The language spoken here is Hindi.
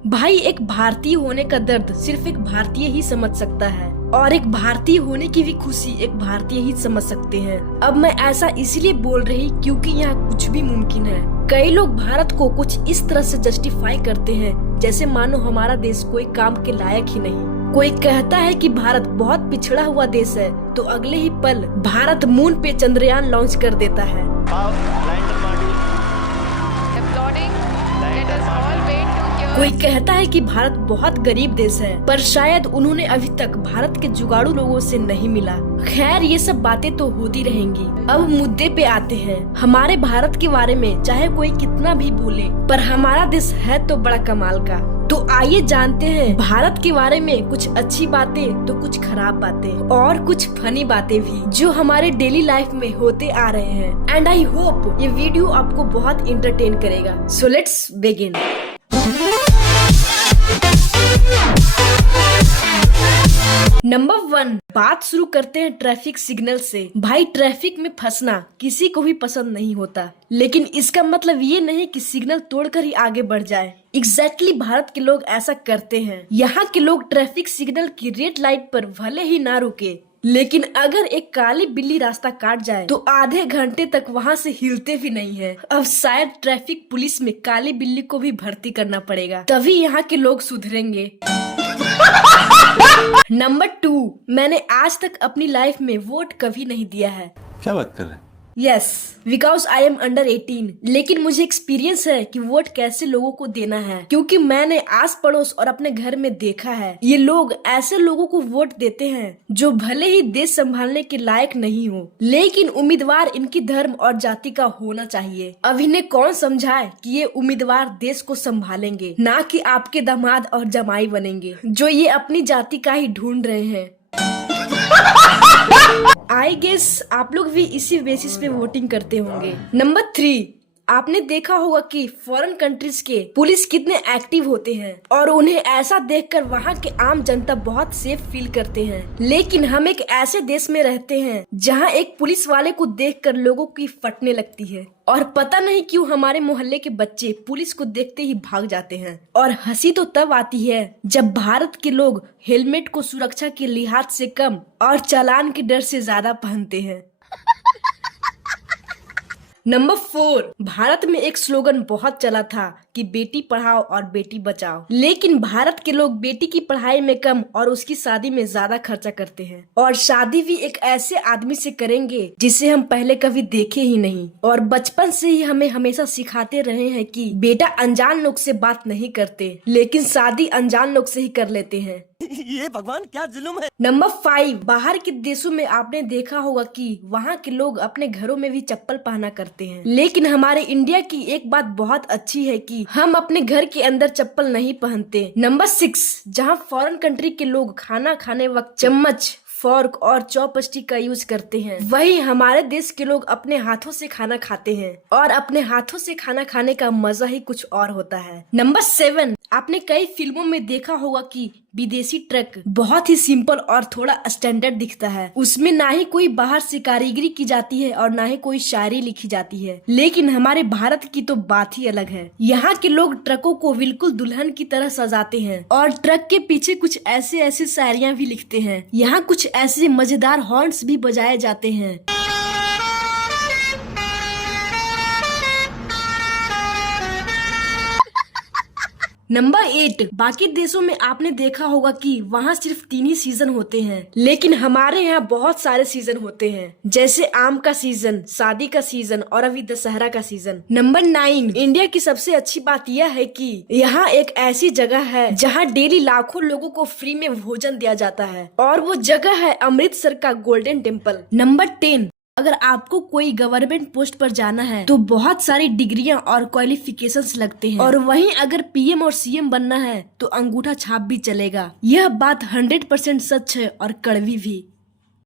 भाई, एक भारतीय होने का दर्द सिर्फ एक भारतीय ही समझ सकता है और एक भारतीय होने की भी खुशी एक भारतीय ही समझ सकते हैं। अब मैं ऐसा इसलिए बोल रही क्योंकि यहाँ कुछ भी मुमकिन है। कई लोग भारत को कुछ इस तरह से जस्टिफाई करते हैं जैसे मानो हमारा देश कोई काम के लायक ही नहीं। कोई कहता है कि भारत बहुत पिछड़ा हुआ देश है तो अगले ही पल भारत मून पे चंद्रयान लॉन्च कर देता है। कोई कहता है कि भारत बहुत गरीब देश है पर शायद उन्होंने अभी तक भारत के जुगाड़ू लोगों से नहीं मिला। खैर, ये सब बातें तो होती रहेंगी। अब मुद्दे पे आते हैं। हमारे भारत के बारे में चाहे कोई कितना भी बोले पर हमारा देश है तो बड़ा कमाल का। तो आइए जानते हैं भारत के बारे में कुछ अच्छी बातें तो कुछ खराब बातें और कुछ फनी बातें भी जो हमारे डेली लाइफ में होते आ रहे हैं। एंड आई होप ये वीडियो आपको बहुत इंटरटेन करेगा। So let's begin. नंबर 1, बात शुरू करते हैं ट्रैफिक सिग्नल से। भाई, ट्रैफिक में फंसना किसी को भी पसंद नहीं होता, लेकिन इसका मतलब ये नहीं कि सिग्नल तोड़कर ही आगे बढ़ जाए। एग्जैक्टली भारत के लोग ऐसा करते हैं। यहाँ के लोग ट्रैफिक सिग्नल की रेड लाइट पर भले ही ना रुके, लेकिन अगर एक काली बिल्ली रास्ता काट जाए तो आधे घंटे तक वहाँ से हिलते भी नहीं है। अब शायद ट्रैफिक पुलिस में काली बिल्ली को भी भर्ती करना पड़ेगा, तभी यहाँ के लोग सुधरेंगे। नंबर 2, मैंने आज तक अपनी लाइफ में वोट कभी नहीं दिया है। क्या बात कर रहे हैं? Yes, because I am under 18। लेकिन मुझे एक्सपीरियंस है कि वोट कैसे लोगों को देना है, क्योंकि मैंने आस पड़ोस और अपने घर में देखा है। ये लोग ऐसे लोगों को वोट देते हैं जो भले ही देश संभालने के लायक नहीं हो, लेकिन उम्मीदवार इनकी धर्म और जाति का होना चाहिए। अब इन्हें कौन समझाए कि ये उम्मीदवार देश को संभालेंगे, ना कि आपके दामाद और जमाई बनेंगे जो ये अपनी जाति का ही ढूंढ रहे हैं। आई गेस आप लोग भी इसी बेसिस पे वोटिंग करते होंगे। नंबर 3, आपने देखा होगा कि फॉरेन कंट्रीज के पुलिस कितने एक्टिव होते हैं और उन्हें ऐसा देखकर वहाँ के आम जनता बहुत सेफ फील करते हैं। लेकिन हम एक ऐसे देश में रहते हैं जहाँ एक पुलिस वाले को देखकर लोगों की फटने लगती है और पता नहीं क्यों हमारे मोहल्ले के बच्चे पुलिस को देखते ही भाग जाते हैं। और हंसी तो तब आती है जब भारत के लोग हेलमेट को सुरक्षा के लिहाज से कम और चालान के डर से ज्यादा पहनते हैं। नंबर 4, भारत में एक स्लोगन बहुत चला था कि बेटी पढ़ाओ और बेटी बचाओ, लेकिन भारत के लोग बेटी की पढ़ाई में कम और उसकी शादी में ज्यादा खर्चा करते हैं। और शादी भी एक ऐसे आदमी से करेंगे जिसे हम पहले कभी देखे ही नहीं। और बचपन से ही हमें हमेशा सिखाते रहे हैं कि बेटा अनजान लोग से बात नहीं करते, लेकिन शादी अनजान लोग से ही कर लेते हैं। ये भगवान क्या जुल्म है। नंबर 5, बाहर के देशों में आपने देखा होगा कि वहाँ के लोग अपने घरों में भी चप्पल पहना करते हैं, लेकिन हमारे इंडिया की एक बात बहुत अच्छी है कि हम अपने घर के अंदर चप्पल नहीं पहनते। नंबर 6, जहाँ फॉरेन कंट्री के लोग खाना खाने वक्त चम्मच, फोर्क और चॉपस्टिक का यूज करते हैं, वही हमारे देश के लोग अपने हाथों से खाना खाते हैं और अपने हाथों से खाना खाने का मजा ही कुछ और होता है। नंबर 7, आपने कई फिल्मों में देखा होगा कि विदेशी ट्रक बहुत ही सिंपल और थोड़ा स्टैंडर्ड दिखता है। उसमें ना ही कोई बाहर से कारीगरी की जाती है और ना ही कोई शायरी लिखी जाती है। लेकिन हमारे भारत की तो बात ही अलग है। यहाँ के लोग ट्रकों को बिल्कुल दुल्हन की तरह सजाते हैं और ट्रक के पीछे कुछ ऐसे ऐसे शायरियाँ भी लिखते हैं। यहाँ कुछ ऐसे मजेदार हॉर्न्स भी बजाए जाते हैं। नंबर 8, बाकी देशों में आपने देखा होगा कि वहाँ सिर्फ 3 ही सीजन होते हैं, लेकिन हमारे यहाँ बहुत सारे सीजन होते हैं, जैसे आम का सीजन, शादी का सीजन और अभी दशहरा का सीजन। नंबर 9, इंडिया की सबसे अच्छी बात यह है कि यहाँ एक ऐसी जगह है जहाँ डेली लाखों लोगों को फ्री में भोजन दिया जाता है और वो जगह है अमृतसर का गोल्डन टेम्पल। नंबर 10, अगर आपको कोई गवर्नमेंट पोस्ट पर जाना है तो बहुत सारी डिग्रियां और क्वालिफिकेशंस लगते हैं, और वहीं अगर पीएम और सीएम बनना है तो अंगूठा छाप भी चलेगा। यह बात 100% सच है और कड़वी भी।